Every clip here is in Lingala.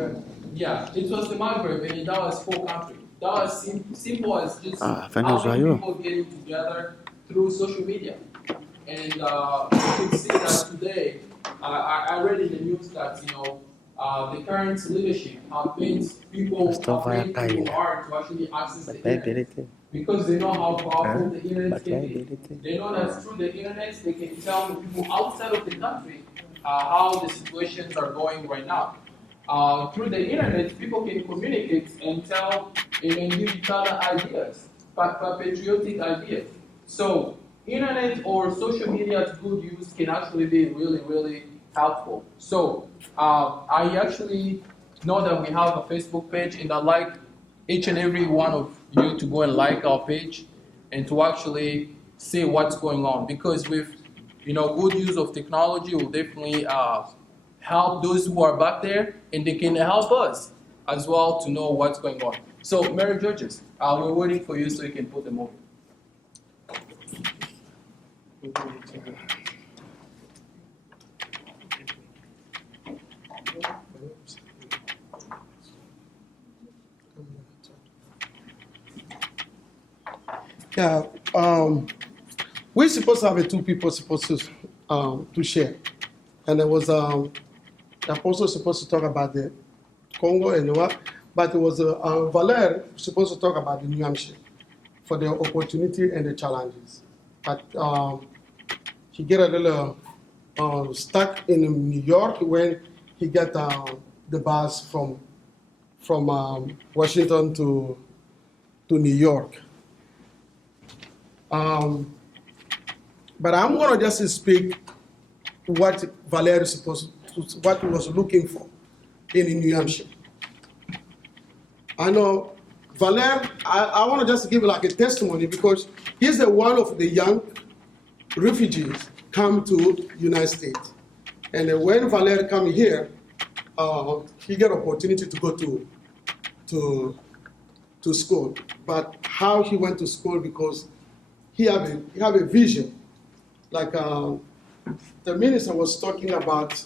Maghreb. Yeah, it was the Maghreb, and that was 4 countries. That was simple as just having people getting together through social media. And you can see that today, I read in the news that the current leadership have made people hard to actually access the internet because they know how powerful the internet can be. They know that through the internet they can tell the people outside of the country how the situations are going right now. Through the internet, people can communicate and tell and give each other ideas, patriotic ideas. So internet or social media's good use can actually be really, really helpful. So I actually know that we have a Facebook page, and I'd like each and every one of you to go and like our page and to actually see what's going on. Because with good use of technology will definitely help those who are back there, and they can help us as well to know what's going on. So Mary Georges, we're waiting for you so you can put them over. Yeah, we're supposed to have two people supposed to share, and there was the apostle supposed to talk about the Congo and what, but it was Valère supposed to talk about the New Hampshire for the opportunity and the challenges. But he get a little stuck in New York when he got the bus from Washington to New York. But I'm gonna just speak what Valère what he was looking for in New Hampshire. I know Valère, I want to just give like a testimony because he's one of the young refugees come to United States. And when Valère come here, he get opportunity to go to school. But how he went to school because he have a vision. Like the minister was talking about,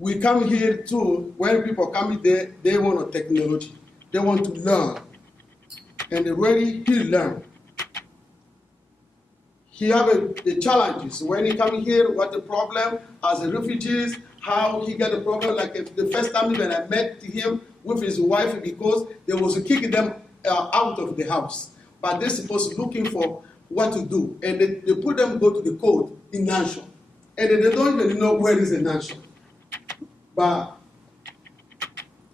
we come here too, when people come here, they want a technology. They want to learn. And already he learned. He have the challenges. When he come here, what the problem as a refugees, how he got a problem. Like the first time when I met him with his wife because they was kicking them out of the house. But they're supposed to looking for what to do. And they put them go to the court in Nanshaw. And they don't even know where is the Nanshaw. But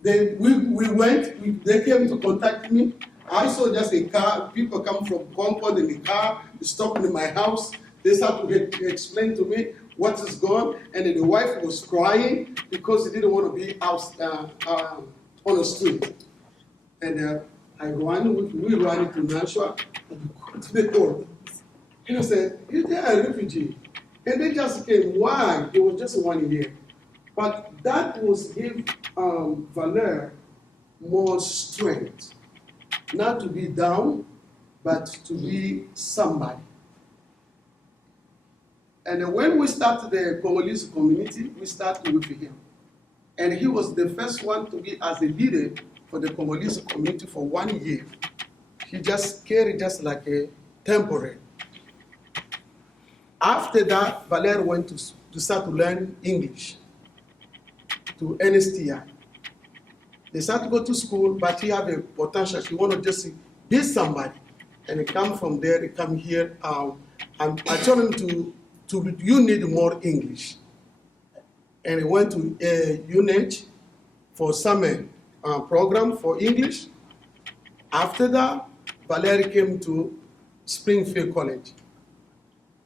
we went, they came to contact me. I saw just a car, people come from Concord in the car, stopped in my house. They started to explain to me what is going on. And then the wife was crying because she didn't want to be out on the street. And we ran into Nashua to the court. And I said, they are a refugee. And they just came. Why? It was just 1 year. But that was give Valère more strength. Not to be down, but to be somebody. And when we started the Congolese community, we started with him. And he was the first one to be as a leader for the Congolese community for 1 year. He just carried just like a temporary. After that, Valère went to start to learn English to NSTI. They started to go to school, but he had a potential. He wanted to just be somebody. And he come from there, he come here. And I told him you need more English. And he went to UNH for summer program for English. After that, Valère came to Springfield College.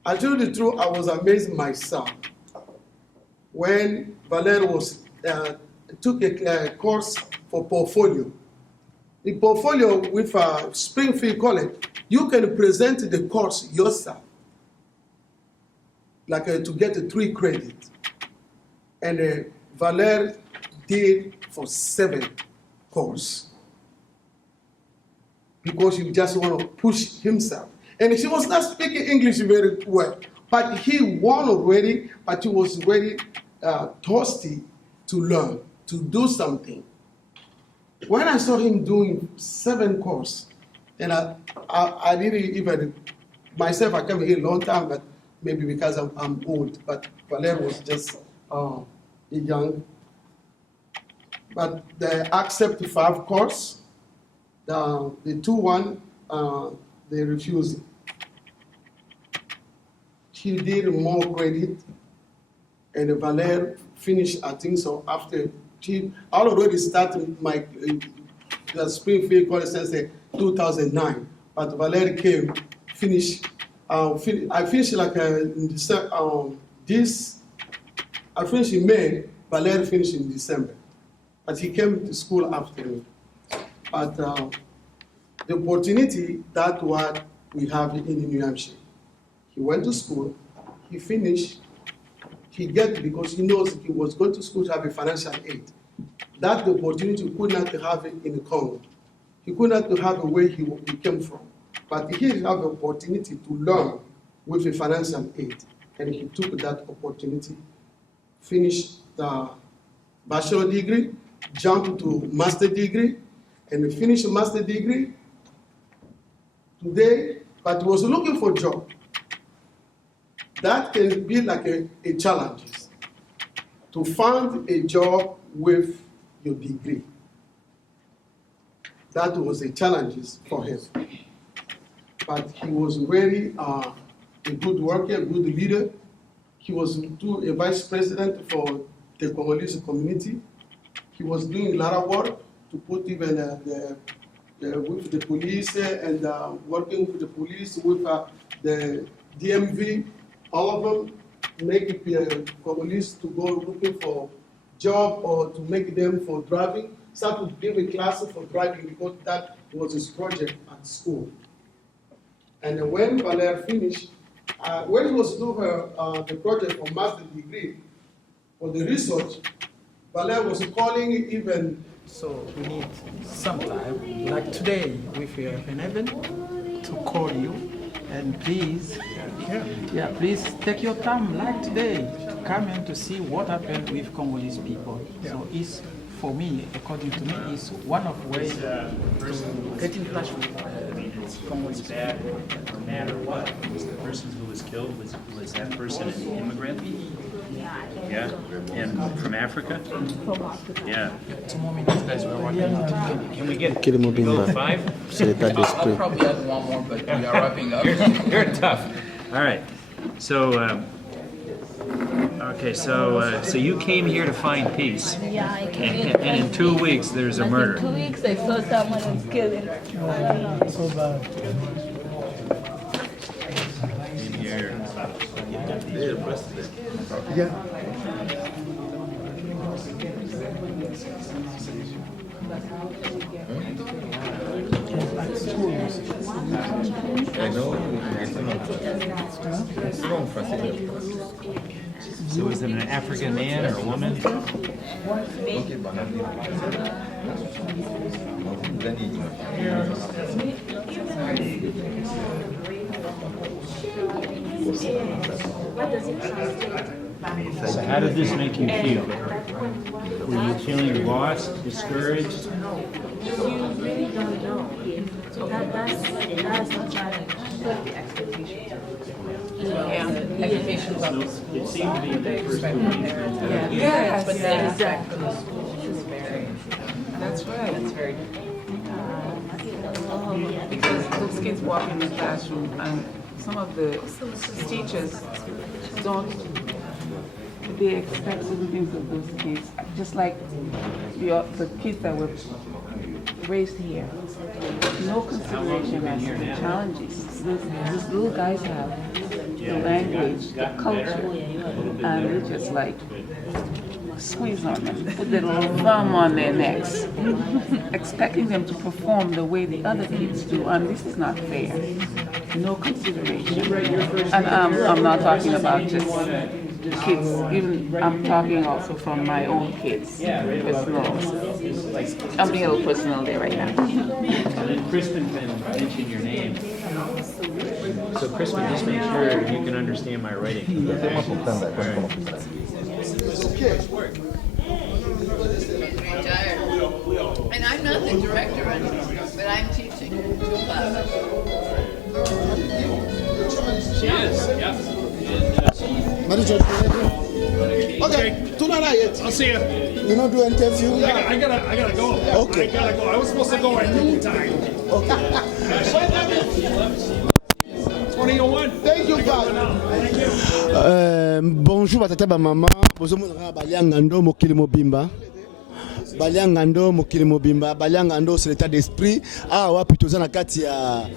I tell you the truth, I was amazed myself when Valère took a course for portfolio. The portfolio with Springfield College, you can present the course yourself, like to get a 3 credit. And Valère did for 7 courses because he just want to push himself. And he was not speaking English very well, but he won already, but he was very thirsty to learn, to do something. when I saw him doing 7 courses, and I didn't even, myself, I came here a long time, but maybe because I'm old, but Valer was just young. But they accept 5 courses. The 2 they refused. He did more credit, and Valer finished, I think so, after I already started my the Springfield College since 2009, but Valer came, finished. I finished like in December. I finished in May. Valer finished in December, but he came to school after me. But the opportunity, that's what we have in New Hampshire. He went to school, he finished, he get because he knows he was going to school to have a financial aid. That the opportunity he could not have it in Congo. He could not have where he came from. But he have the opportunity to learn with a financial aid. And he took that opportunity, finished the bachelor degree, jumped to master degree, and finished master degree today, but he was looking for a job. That can be like a challenge, to find a job with your degree. That was a challenge for him. But he was very a good worker, a good leader. He was a vice president for the Congolese community. He was doing a lot of work to put even with the police and working with the police, with the DMV, all of them, make Congolese to go looking for job or to make them for driving. Start to give a class for driving because that was his project at school. And when Valer finished, when he was doing the project for master degree, for the research, Valer was calling even. So we need some time, like today, if you have an event, to call you, and please, please take your time, like today, come in to see what happened with Congolese people. So it's, for me, according to me, is one of ways to get in touch with Congolese people. No matter what, was the person who was killed, was that person an immigrant? Yeah, and from Africa? Yeah. 2 more minutes, guys, we're wrapping up. Can we get Kile go Mubimba. 5? C'est l'état I'll d'esprit. probably add 1 more, but we are wrapping up. You're tough. All right. So, okay, so you came here to find peace. Yeah, I came in. And in 2 weeks, there's a Like murder. in 2 weeks, I saw someone was killed. So bad. So is it an African man or a woman? So how did this make you feel? Were you feeling lost, discouraged? You really don't know. So that's the challenge. Expectations of the school. It seemed to be the first 2 weeks. Yes, but yeah. exactly. That's right. That's very different. Because those kids walk in the classroom and some of the teachers don't, they expect certain things of those kids. Just like the kids that were raised here. No consideration as to the challenges these little guys have, the language, the culture, and they just like squeeze on them, put their little thumb on their necks, expecting them to perform the way the other kids do, and this is not fair. No consideration. And I'm not talking about just kids, even I'm talking also from my own kids. Personal. I'm being a little personal there right now. And then Crispin mentioned your name. So Crispin, just make sure you can understand my writing. It's okay. And I'm not the director anymore, but I'm teaching 2 classes. She is, yeah. Okay, tonight yet. I'll see you. You not do interview? I gotta go. Okay. I gotta go. I was supposed to go at noon time. Okay. 2001. Thank you, God. Bonjour batata ba mama. Bozomona Baliangando mokili mobimba. Baliangando mokili mobimba. Baliangando c'est l'état d'esprit. Ah wa plutôt na kati ya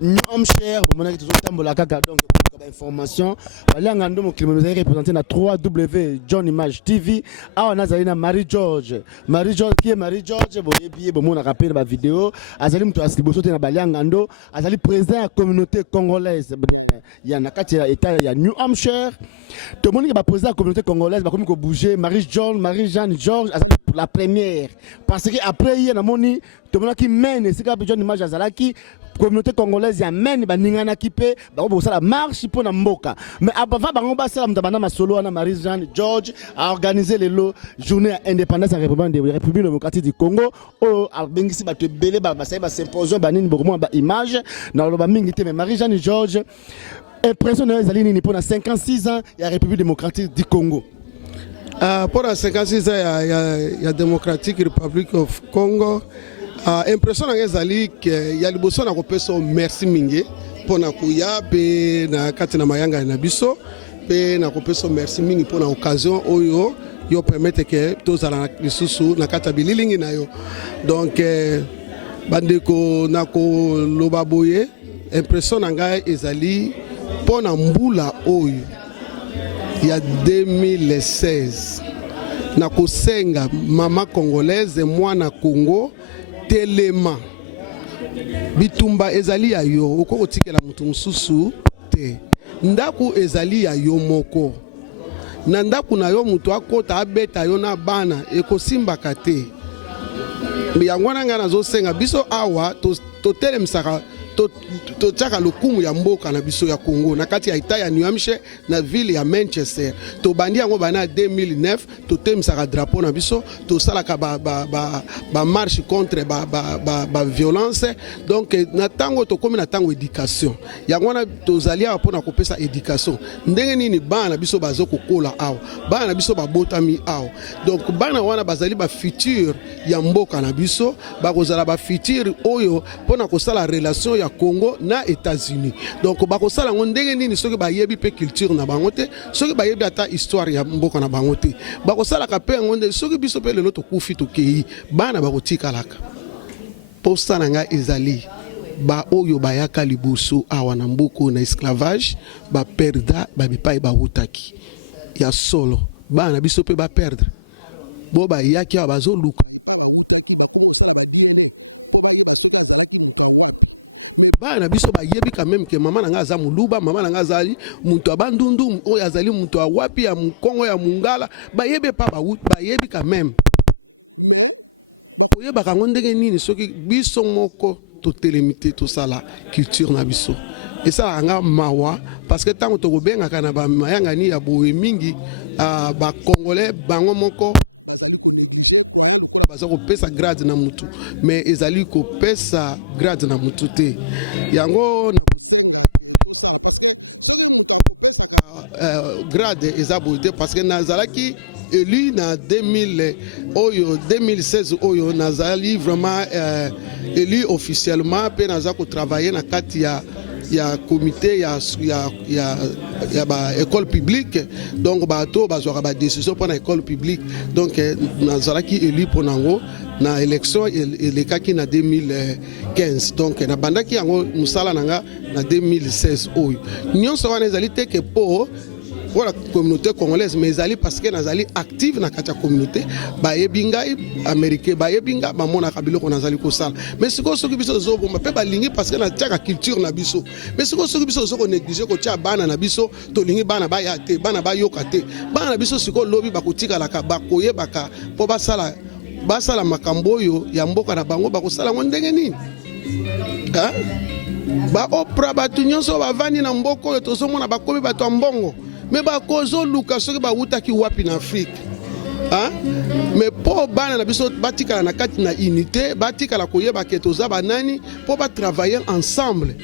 New Hampshire, mona ki tozotambola kaka donc information. Baliangando mokili mobimba représenté na 3W John Image TV. Ah nazali na Marie George. Marie George qui est Marie George boyebi bomona rappel ba vidéo. Azali mtu asiliboso te na Baliangando, azali président de la communauté congolaise. Il y a nakati ya état ya New Hampshire. Tout le monde qui va poser la communauté congolaise va comme bouger Marie-Jeanne George pour la première parce que après il y a na moni tout le monde qui mène c'est que John Image azalaki communauté congolaise ya mène ba ningana kipe ba ko la marche pour na mboka mais avant ba ngomba sala mtabana masolo na Marie-Jeanne George a organisé le journée indépendance en République démocratique du Congo au bengisi ba te belé ba symposium ba nini beaucoup ba image na lo ba mingi te mais Marie-Jeanne George impressionnant les lignes pour 56 ans il y a République démocratique du Congo. Pour 56 ans il y a Democratic Republic of Congo. Impressionnant les ali il y a liboso na kopeso merci mingi pour na kuya pe na kati na mayanga na biso pe na kopeso merci mingi pour na occasion oyo yo permettre que tous ala lisusu na kata bililingi na yo donc bandeko na ko loba boye impressionnant ngai ezali pour na mbula oyo il y a 2016 na kosenga mama congolaise mwana Congo telema bitumba ezali ya yo oko tikela mutu mususu te ndaku ezali ya yo moko na ndaku na yo mutu akota abeta yo na bana ekosimbaka te yango nanga nazosenga biso awa totelemisaka totiaka lokumu ya mboka na biso ya Congo na kati ya ita ya New Hampshire na ville ya Manchester tobandi yango bana 2009 totemisaka drapeau na biso tosalaka ba marche contre ba violence donc na tango tokomi na tango éducation yango na tozali awa mpona kopesa éducation ndenge nini bana biso bazokokola awa bana biso babotami awa donc bana wana bazali ba futur ya mboka na biso bakozala ba futur oyo mpona kosala relation ya Congo na États-Unis donc bakosala ngo ndenge nini soki bayebi pe culture na bango te soki bayebi ata histoire ya mboka na bango te bakosala ka pe ngo ndenge soki biso pe lelo tokufi tokei bana bakotikalaka posta na nga ezali ba oyo bayaka liboso awa na mboko na esclavage ba perda ba bipai ba utaki ya solo bana biso pe ba perdre bo ba yaki abazoluka bana biso bayebi quand même que maman nanga za muluba maman nanga zali muntu abandundu oyo azali muntu awapi ya Kongo ya Mungala bayebi pa bayebi quand même oyeba kango ndenge nini soki biso moko totelemite tosala culture na biso esalaka nga mawa parce que ntango tokobengaka na bamayanga ni ya boye mingi bacongolais bango moko baza kopesa grade na mutu mais ezali kopesa grade na mutu te yango grade eza boye te parce que nazalaki élu na 2016 oyo nazali vraiment élu officiellement pe naza ko travailler na kati ya comité ya ba école publique donc bato bazwaka ba décision pour na école publique donc nazalaki élu pour nango na élection elekaki na 2015 donc na bandaki yango musala nanga na 2016 oyo nyonso wana ezali te ke po pour la communauté congolaise mais ezali parce que nazali active na kati ya communauté bayebi ngai américain bayebi ngai bamonaka biloko nazali kosala mais sikoyo soki biso tozobomba mpe balingi parce que natiaka culture na biso mais sikoyo soki biso tozokonéglige kotia bana na biso tolingi bana baya te bana bayoka te bana na biso sikoyo lobi bakotikalaka bakoyebaka mpo basala makambo oyo ya mboka na bango bakosala ngo ndenge nini baopra bato nyonso bavandi na mboka oyo tozomona bakomi bato ya mbongo mais bakozoluka soki bawutaki wapi na Afrique hein? Mais pour bana na biso batika na kati na unité batika la koyeba ke toza banani pour ba travailler ensemble.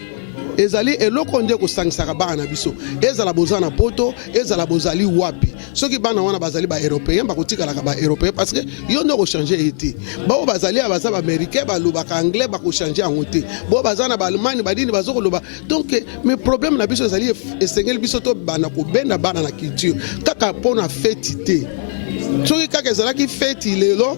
Ezali eloko nde ko sangisaka bana na biso ezala bozana poto ezala bozali wapi soki bana wana bazali ba européen bakotika la ba européen parce que yo ndo ko changer été ba bazali abaza ba américain ba lobaka anglais ba ko changer en côté bo bazana ba allemagne badini bazoko loba donc mais problème na biso ezali esengeli biso to bana ko benda bana na culture kaka pona fête té soki kaka ezala ki fête lelo.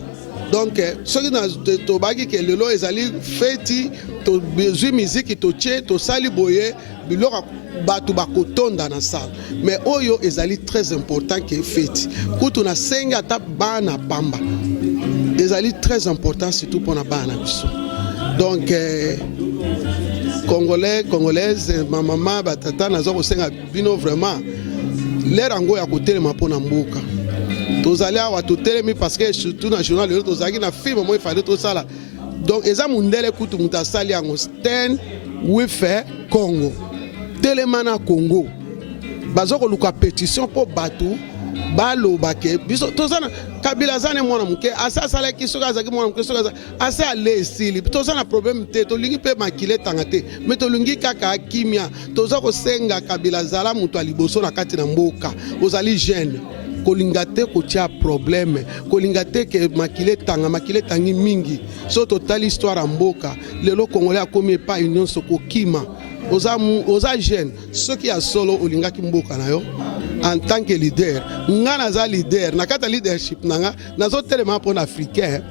Donc, ce qui est tobaki que le lo ezali feti to besoin musique to tche to sali boye biloko batu bakotonda na salle mais oyo ezali très important que feti kutu na senga ta bana pamba ezali très important surtout pour na bana biso. Donc congolaise ma maman batata nazo ko senga bino vraiment l'air ango ya kotelema pona mboka. Tozali awa totelemi parce que surtout na journal le tozali na film moi il fallait tout ça là. Donc eza mundele kutu mutasali yango stand with Congo. Telemana Congo. Bazoko luka pétition pour batu balo bake biso tozana kabila zane mwana muke asa sala kisoka zaki mwana muke soka asa ale sili tozana problème te to lingi pe makile tangate mais to lingi kaka kimia tozako senga kabila zala mutu aliboso na kati na mboka ozali jeune kolingate kotia problème kolingate ke makile tangi mingi so total histoire mboka lelo congolais a komi pa union soko kima oza jeune ceux qui a solo olingaki mboka na yo en tant que leader ngana za leader na kata leadership nanga nazo telema pour africain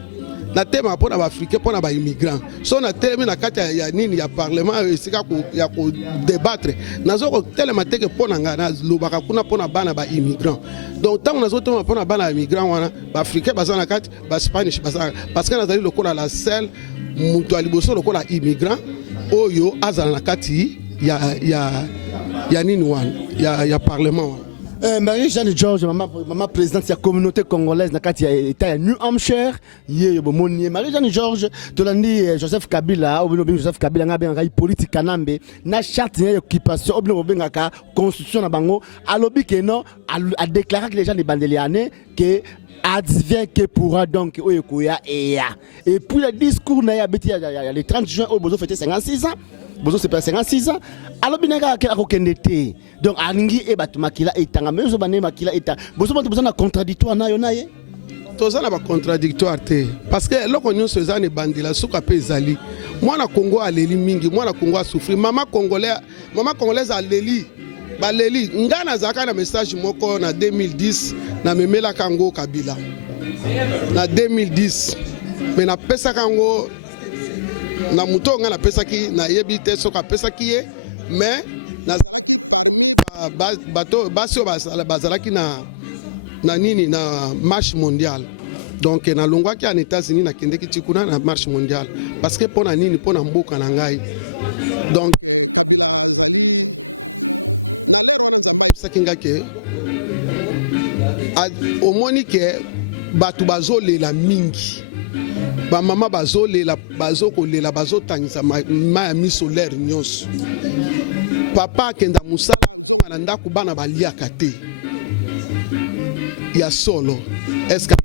na tema pour na africain pour na ba immigrant so na telema na kata ya nini ya parlement esika ya ko débattre nazo ko telema teke pour na ngana lobaka kuna pour na bana ba immigrant donc tant nazo tema pour na bana immigrant wana ba africain bazana kati ba spanish bazana parce que nazali lokola la seule mutu aliboso lokola immigrant oyo azala na kati ya nini wana ya parlement wana. Marie-Jeanne George, maman présidente de la communauté congolaise dans le New Hampshire, Marie-Jeanne George, tu l'as dit Joseph Kabila, Joseph Kabila a bien politique kanambe, na charte d'occupation, la constitution na bango, a lobby que non, a déclaré que les gens de Bandeliane que advient que pourra donc oyekoya et puis le discours na ya beti ya le 30 juin au Bozo fêté 56 ans. Bozo c'est pas 56 ans. Alors binaka a kokendete. Donc alingi e batu makila etanga mais zo bané makila eta. Bozo besoin na contradictoire na yo na ye. Toza na ba contradictoire te parce que loko nyonso ezane bandila suka pe ezali. Mwana Congo aleli mingi, mwana Congo a souffrir. Maman congolaise aleli. Baleli ngana zaka na message moko na 2010 na memela kango Kabila. Na 2010 mais na pesa kango na muto nga na pesa ki na yebi te soka pesa ki ye mais na bato basio bazalaki na nini na marche mondiale donc na longwa ki en États-Unis na kende ki tikuna na marche mondiale parce que pona nini pona mboka na ngai donc ça kinga ke omoni ke batu bazolela mingi ba mama bazolela bazokolela bazotangisa ma mi solaire nyonso papa kenda musa na ndako bana baliaka te ya solo est-ce que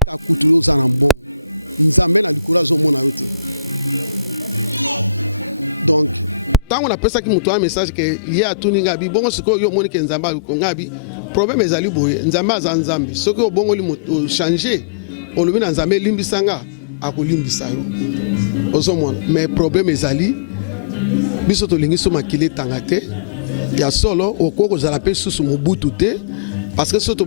tango na pesa ki mutu un message que ye atuni ngabi bongo siko yo moni ke nzamba ko ngabi problème ezali boye nzamba za nzambi soki obongo li mutu changer olobi na nzambe limbisanga akolimbisa yo ozomona mais problème ezali biso tolingi so makile tanga te ya solo okoko zala pe susu mobutu te parce que soto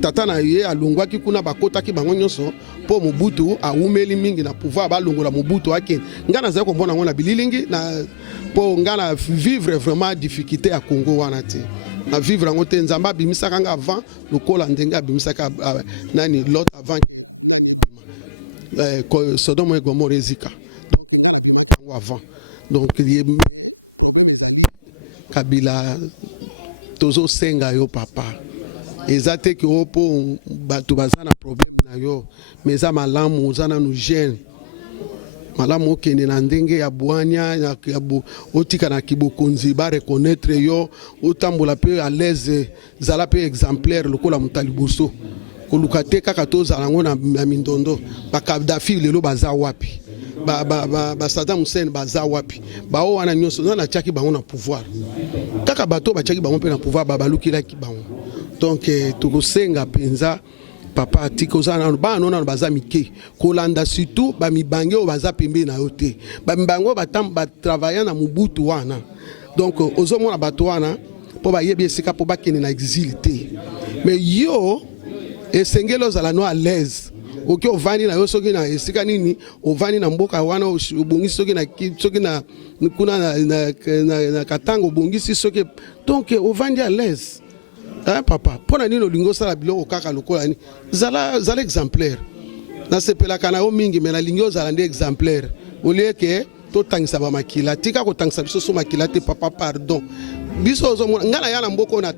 tata na ye alongwaki kuna bakotaki bango nyonso po mobutu aumeli mingi na pouvoir balongola mobutu ake ngana za ko mbona ngona bililingi na po ngana vivre vraiment difficulté à Congo wana te na vivre ngo te nzamba bimisaka nga avant lokola ndenga bimisaka nani l'autre avant Sodome et Gomorrhe ezika avant donc Kabila tozo senga yo papa ezate ki opo batu bazana problème na yo mais za malamu zana nu jeune malamu okende na ndenge ya bwanya ya otika na kibokonzi ba reconnaître yo otambola pe à l'aise zala pe exemplaire lokola mutaliboso koluka te kaka tozala yango na mindondo bakadafi lelo baza wapi Saddam Hussein baza wapi bao wana nyonso na tiaki bango na pouvoir kaka bato batiaki bango mpe na pouvoir babalukilaki bango donc tokosenga mpenza papa atika ozala bana nano baza mike kolanda surtout bamibange oyo baza pembe na yo te bamibange oyo batravaille na mobutu wana donc ozomona bato wana mpo bayebi esika mpo bakende na exil te mais yo esengeli ozala no à l'aise oki ovandi na yo soki na esika nini ovandi na mboka wana obongisi soki na kuna na katanga obongisi soki donc ovandi à l'aise papa mpona nini olingi osala biloko kaka lokola ni zala exemplaire nasepelaka na yo mingi me nalingi ozala nde exemplaire olie ke totangisa bamakila tika kotangisa biso so makila te papa pardon biso ozomona ngai naya na mboka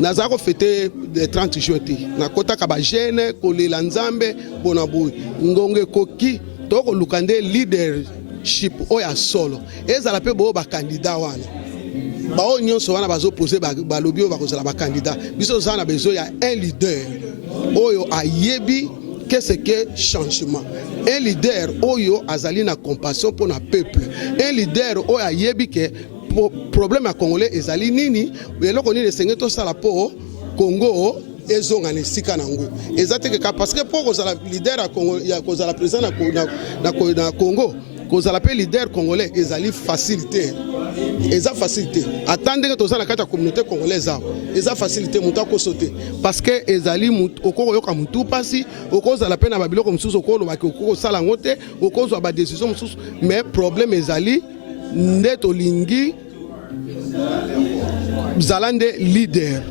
naza kofete 30 juin te nakotaka bagene kolela nzambe mpona boye ngongo ekoki tokoluka nde leadership oyo ya solo ezala mpe boyo bakandida wana bao nyonso wana bazopose balobi oyo bakozala bakandida biso ozala na besoin ya un leader oyo ayebi qu'est-ce que changement un leader oyo azali na compassion pour na peuple un leader oyo ayebi ke problème ya congolais ezali nini eloko nini esengeli tosala po Congo ezonga na esika nango eza te kaka parce que po kozala leader ya kozala président na Congo kozala pe leader congolais ezali facilité eza facilité attendre que tozala na kati ya communauté congolaise eza facilité mutu akosote parce que ezali okoyoka mutu pasi okozala pe na babiloko mosusu okolobaki okosala yango te okozwa badécision mosusu mais problème ezali nde tolingi zala nde leader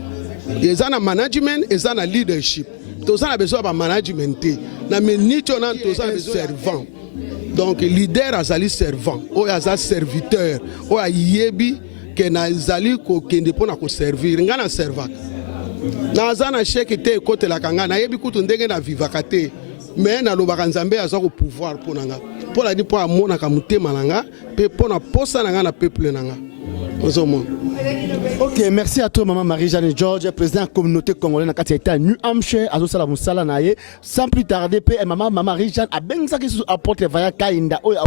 eza na management eza na leadership toza na besoin ya bamanagement te na minute ona toza na besoin servant donc leader azali servant oyo aza serviteur oyo ayebi ke nazali kokende mpona koservir ngai na servaka naza na sheke te ekotelaka ngai nayebi kutu ndenge na vivaka te me nalobaka nzambe aza kopouvoir mpo na nga mpo nadi mpo amonaka motema na nga mpe mpo na posa na nga na peuple na nga ozomona. Ok, merci à toi maman Marie-Jeanne George, président de la communauté congolaise na kati ya New Hampshire, azosala musala na ye. Sans plus tarder, maman Marie-Jeanne a benzaki sous apporte vaya kainda oyo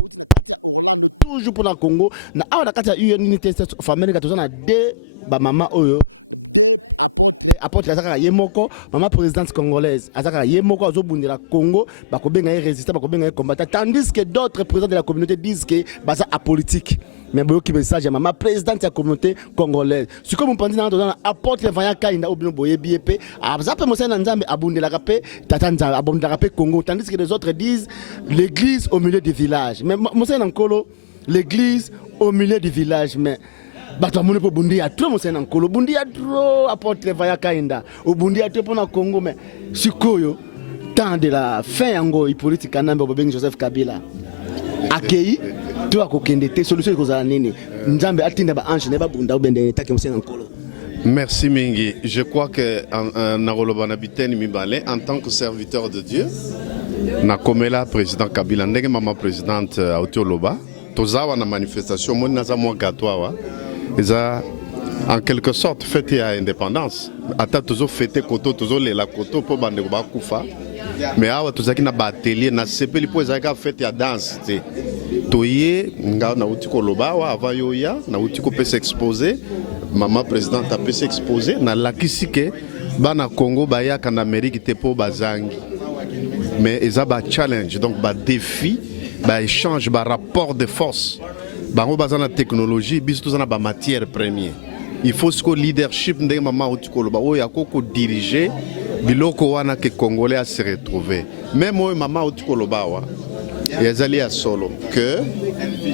toujours pour le Congo. Na awa na kati ya unité famille ka tozana de ba mama oyo apporte azaka yemoko maman présidente congolaise azaka yemoko azobundela Congo bakobenga ye résistant bakobenga ye combattant tandis que d'autres présidents de la communauté disent que baza apolitique mais boyoki message ya maman présidente de la communauté congolaise siko mopanzi na tozana apporte vaya kainda obino boyebi epe azape mosana nzambe abundelaka pe tata nzambe abundelaka pe Congo tandis que les autres disent l'église au milieu du village mais mosana nkolo l'église au milieu du village mais bato amoni po bundi ya trop mosena nkolo bundi ya trop apporte vaya kainda obundi ya trop pona Congo mais sikoyo temps de la fin yango politique kanambe obengi Joseph Kabila akei to akokende te solution ikozala nini nzambe atinda ba ange ne ba bunda obende take mosena nkolo. Merci Mingi. Je crois que Naroloba Nabiteni Mibale, en tant que serviteur de Dieu, Nakomela président Kabila, ndenge mama présidente Autioloba, tozawa na manifestation moni naza mwa gatwa eza en quelque sorte fête ya indépendance ata tozo fêter koto tozo lela koto po bande ko bakufa mais awa tozaki na ba atelier na sepeli po ezaka fête ya danse te toye nga na uti koloba wa avant yoya na uti ko pesa exposer mama présidente a pesa exposer na lakisi ke bana Congo bayaka na Amérique te po bazangi mais eza ba challenge donc ba défi ba échange ba rapport de force bango bazana technologie biso tozana ba matière première il faut ce leadership ndenge mama utikoloba oyo akoko diriger biloko wana ke congolais a se retrouver même oyo mama utikoloba wa yazali ya solo que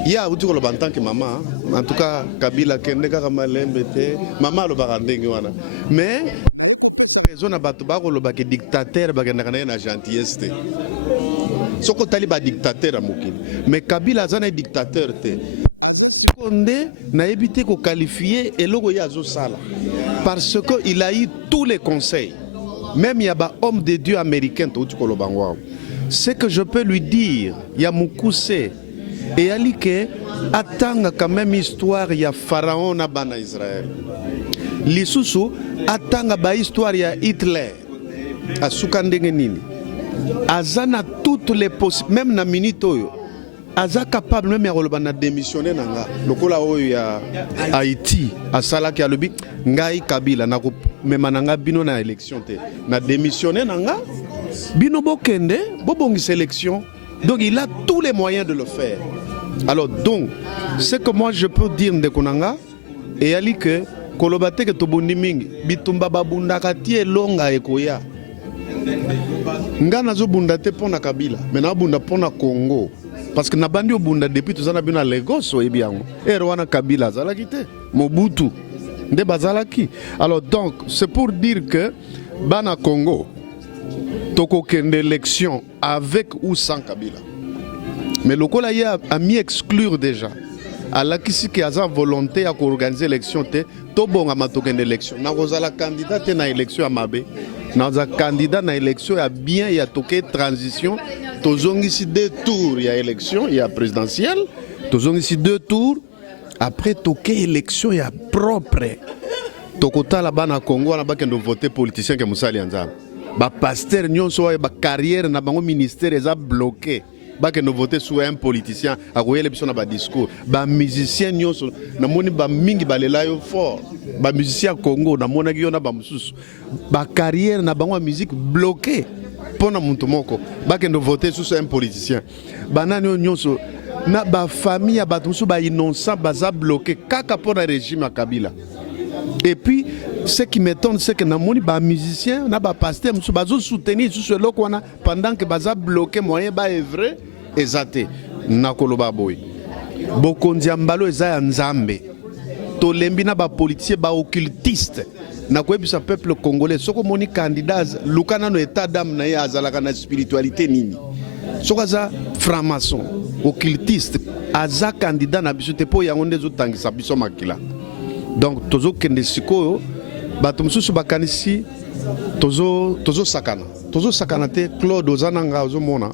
ya utikoloba en tant que maman en tout cas Kabila kende kaka malembe te mama lo ba ndenge wana mais zona bato ba koloba ke dictateur ba kenda kana na gentillesse te soko tali ba dictateur amokili mais Kabila azana dictateur te Condé n'a évité qu'on qualifie et l'ogo yazo sala parce que il a eu tous les conseils même il y a un homme de Dieu américain ce que je peux lui dire il y a Mukuse et Alike attend quand même histoire il y a Pharaon na bana Israël Lisusu attend ba histoire il y a Hitler asuka ndenge nini aza na toutes les possibilités même na minute oyo aza capable même ya koloba na démissionner nanga lokola oyo ya Haïti asalaki alobi ngai Kabila na komema nanga bino na élection te na démissionner nanga bino bokende bobongisa élection. Donc il a tous les moyens de le faire. Alors donc ce que moi je peux dire ndekonanga et ali que kolobate ke tobondi mingi bitumba babundaka tie longa ekoya nga nazobunda te mpo na Kabila mais nabunda mpo na Congo parce que nabandi obunda depuis tozana bino na Lagos oyebi yango ere wana Kabila azalaki te Mobutu nde bazalaki. Alors donc c'est pour dire que bana Congo tokokende élection avec ou sans Kabila mais lokola ye a mis exclure déjà alakisi ke aza volonté ya koorganiser élection te tobonga matokende élection na kozala candidat te na élection ya mabe na za candidat na élection ya bien ya toke transition tozongisi 2 tours ya élection ya présidentielle tozongisi 2 tours après toke élection ya propre tokotala bana Congo wana bakendo voter politicien ke musali nzambe ba pasteur nyonso ba carrière na bango ministère eza bloqué bakendo voter sur un politicien akoyele biso na ba discours ba musicien nyonso na moni ba mingi balela yo fort ba musicien Congo na mona ki yo na ba mususu ba carrière na bango musique bloqué pona muntu moko bakendo voter sur un politicien banani nyonso na ba famille ya bato musu ba innocent baza bloqué kaka pona régime ya Kabila. Et puis ce qui m'étonne c'est que namoni ba musicien na ba pasteur musu bazo soutenir sur ce loko wana pendant que baza bloqué moyen ba œuvre ezate na koloba boy bokondia mbalo eza ya nzambe tolembi na ba politicien ba occultiste na koyebisa peuple congolais soko moni candidat lukana no état d'âme na ye azalaka na spiritualité nini soko aza franc-maçon occultiste aza candidat na biso te po yango ndezo tangisa biso makila. Donc tozo kende sikoyo bato mususu bakanisi tozo sakana te Claude ozananga ozomona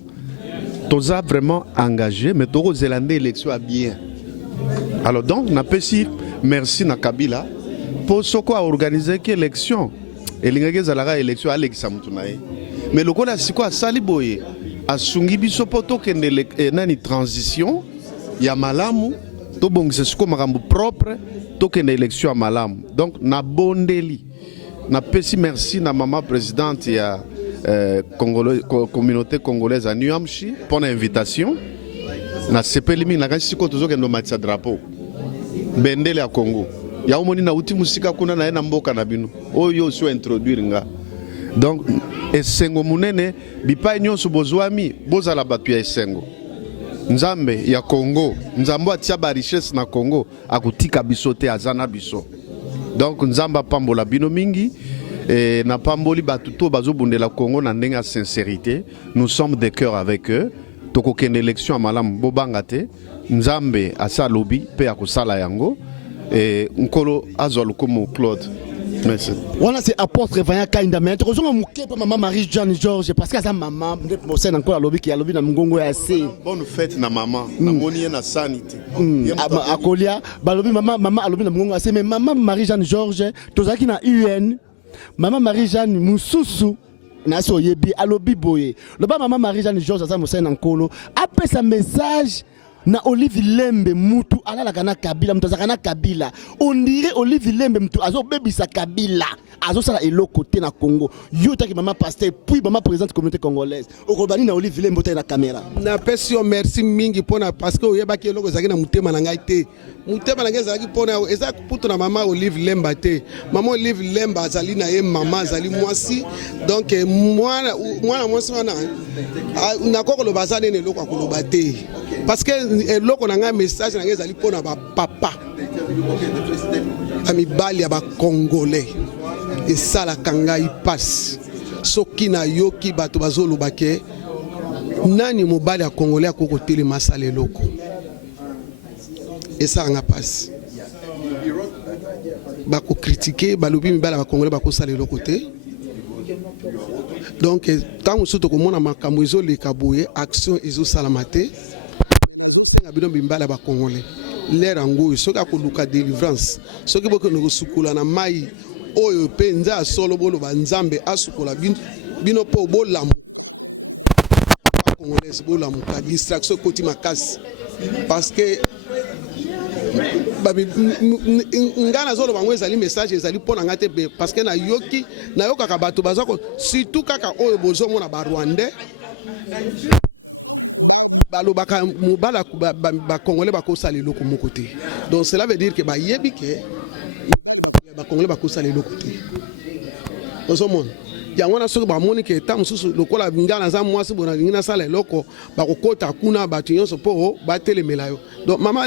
toza vraiment engagé mais tozo zélande élection à bien. Alors donc na pesi merci na Kabila pour soko a organiser que élection elingaki zalaka élection alekisa mutu na ye mais lokola siko asali boye asungi biso po tokende nani transition ya malamu tobongisa siko makambo propre tokende élection à malamu. Donc na bondeli na pesi merci na maman présidente ya communauté congolaise à New Hampshire pour l'invitation na sepeli mingi na kasi siko tozokende matisa drapeau bendele ya Congo ya omoni na uti musika kuna na ye na mboka na bino oyo so introduire nga. Donc esengo munene bipai nyonso bozwami bozala bato ya esengo nzambe ya Congo nzambo atia ba richesse na Congo akutika biso te azana biso. Donc nzamba pambola bino mingi et na pamboli batu to bazobundela Congo na ndenga sincérité nous sommes de cœur avec eux tokokende élection à malamu bobanga te nzambe asa lobi pe akosala yango et nkolo azolo comme Claude. Merci. Voilà c'est apôtre Vanya Kainda mais tozonga muke pa maman Marie-Jeanne Georges parce que sa maman c'est encore à lobby qui a lobby na ngongo ya assez. Bonne fête na maman na moni na sanité. Akolia ba lobby maman a lobby na ngongo assez mais maman Marie-Jeanne Georges tozaki na UN maman Marie-Jeanne mususu na so yebi a lobby boye. Le ba maman Marie-Jeanne Georges ça mo sen nkolo après sa message na Olive Lembe mutu alala kana Kabila mutu azakana Kabila on dirait Olive Lembe mutu azo bebisa Kabila azo sala eloko te na Congo yo taki maman pasteur puis maman présidente communauté congolaise okobani na Olive Lembe ta na caméra na pesi yo merci mingi pona parce que oyebaki eloko zaki na mutema na ngai te mutema na ngai zaki pona eza puto na maman Olive Lemba te maman Olive Lemba azali na ye maman azali mwasi donc mwana mwasi wana na kokolo bazane ne eloko akoloba te parce que eloko na ngai message na ngai ezali pona ba papa amibali ya ba congolais esalaka ngai pasi soki na yoki bato bazoloba ke nani mobali ya congolais akokotelema asala eloko esalaka nga pasi bakokritike balobi mibali ya bacongolais bakosala eloko te. Donc ntango mosusu tokomona makambo ezoleka boye action ezosalama te na bino mibali ya bacongolais lere yango soki akoluka délivrance soki bokende kosukola na mai oyo mpe nza solo boloba nzambe asukola bino bino po bolamu congolaise bolamu ka distraction koti makasi parce que ngana zolo bango ezali message ezali pona ngate parce que na yoka bato bazako surtout kaka oyo bozomona ba Rwandais balobaka mobala ba congolais bakosala eloko moko te. Donc cela veut dire que ba yebi ke ba congolais bakosala eloko te. Ozomona yango na soki bamoni ke ta mosusu lokola ngana za mwasi bona ngina sala eloko bakokota kuna bato nyonso po batelemela yo. Donc mama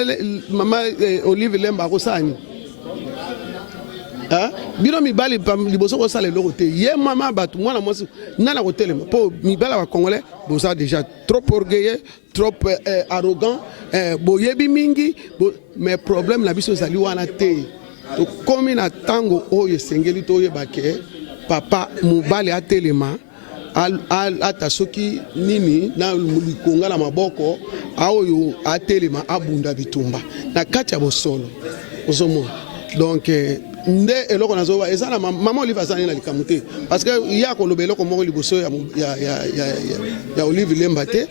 Olive Lemba akosani bino mibali liboso kosala eloko te ye mama bato mwana mwasi nana kotelema po mibala ba congolais boza déjà trop orgueilleux, trop arrogant, boyebi mingi, mais problème na biso ezali wana te. To komi na tango oyo sengeli to yebake papa mobali atelema ata soki nini na likonga na maboko aoyo atelema abunda bitumba na kati ya bosolo ozomona. Donc nde eloko nazoba eza na mama Olive azali na likamu te parce que ya koloba eloko moko liboso ya Olive Lemba te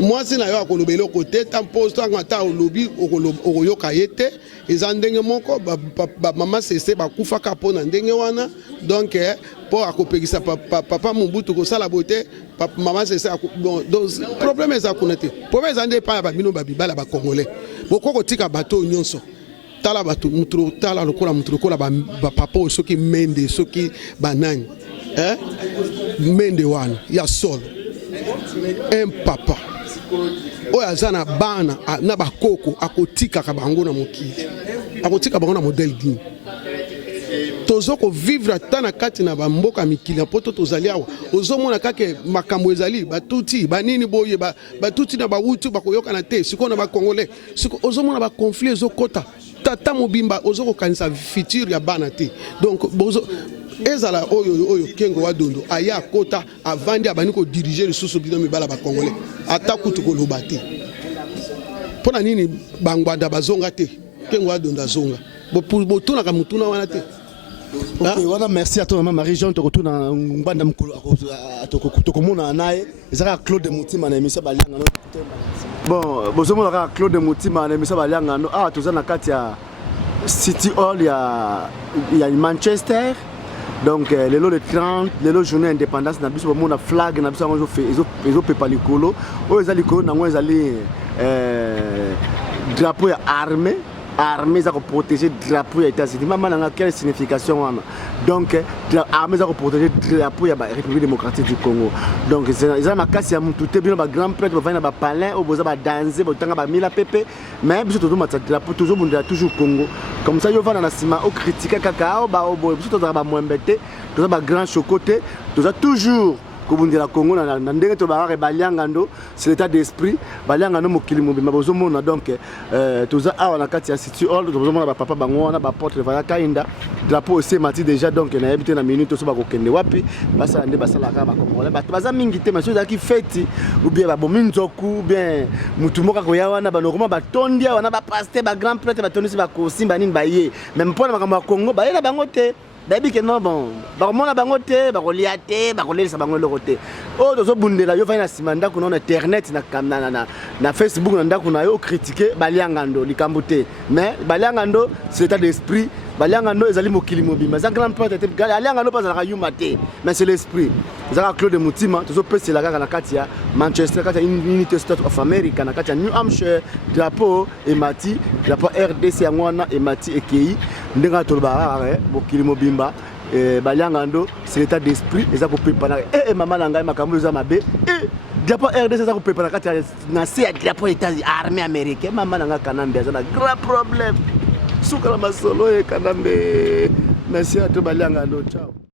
mwasi na yo akoloba eloko te tamposto ata olobi okoyoka ye te eza ndenge moko mama sese bakufaka mpo na ndenge wana. Donc mpo akopekisa papa Mobutu kosala bote mama sese donc problème eza kuna te. Problème eza nde epai ya babino babibala bakongolais boko kotika bato nyonso tala bato mutro tala lokola mutro kola ba papa soki mende soki banani mende wana ya solo un papa oyo aza na bana na bakoko akotikaka bango na mokili akotika bango na modèle digne. Tozoko vivre ata na kati na bamboka mikili poto tozali awa ozomona kake makambo ezali batuti banini boye batuti na bawutu bakoyoka na te siko na bakongolais siko ozomona ba conflit ezokota tata mobimba ozoko kanisa futur ya bana te. Donc bozo ezala oyo Kengo wa Dondo aya kota avandi abani ko diriger lisusu bino mibala ba congolais ata kutu ko loba te pona nini bangwanda bazonga te Kengo wa Dondo azonga bo tuna ka mutuna wana te. Ok, voilà, merci à toi, maman Marie-Jean. Tu retournes en bande de Komona nae. Ezaka Claude Moutima na émission Balianga. Bon, bozomo la Claude Moutima na émission Balianga. Ah, tu na kati ya City Hall, il y a Manchester. Donc le 30, le journée indépendance na biso bomona flag na biso ngo fait ezo pepa likolo. O ezali likolo na ngo ezali drapeau ya armée. Armée za ko protéger drapeau ya États-Unis. Maman n'a quelle signification wana. Donc armée za ko protéger drapeau ya République démocratique du Congo. Donc ils ont makasi ya mutu te bino ba grand prêtre ba na ba palais au boza ba danser ba tanga ba mila pepe mais biso to matsa drapeau toujours bunda toujours Congo. Comme ça yo vana na sima au critiquer kaka ba o boy biso to ba mwembete to ba grand chocoté to toujours la Congo na ndenge to ba Balianga ndo c'est l'état d'esprit Balianga no mokili mobimba bozomona. Donc toza awa na kati ya City Hall tozomona ba papa bango wana ba porte va kainda drapeau aussi mati déjà. Donc na yebite na minute to ba ko kende wapi basa nde basala ka ba Congolais ba baza mingi te mais soza ki feti ou bien ba bominzoku ou bien mutu moka ko ya wana ba normal ba tondia wana ba pasteur ba grand prêtre ba tonisi ba kosimba nini ba ye même pour na makambo Congo ba yela bango te. Baby que non bon bakomona bango te bakolia te bakolelisa bango eloko te o tozobundela yo fana simanda kuna na internet na Facebook na ndako na yo critiquer Balianga ndo likambo te mais Balianga ndo c'est l'état d'esprit Balianga ndo ezali mokili mobimba za grand porte te Balianga ndo pas za yuma te mais c'est l'esprit za Claude Moutima tozopesa la kaka na kati ya Manchester kati ya United States of America na kati ya New Hampshire drapeau emati drapeau RDC yangwana emati ekei ndenga tolba mokili mobimba Balianga ndo c'est l'état d'esprit eza ko prépara mama na ngai makambo eza mabe drapeau RDC eza ko prépara kati na se ya drapeau États-Unis armée américaine mama na ngai kanambe eza na grand problème suka la masolo kanambe merci à toi Balianga ndo ciao.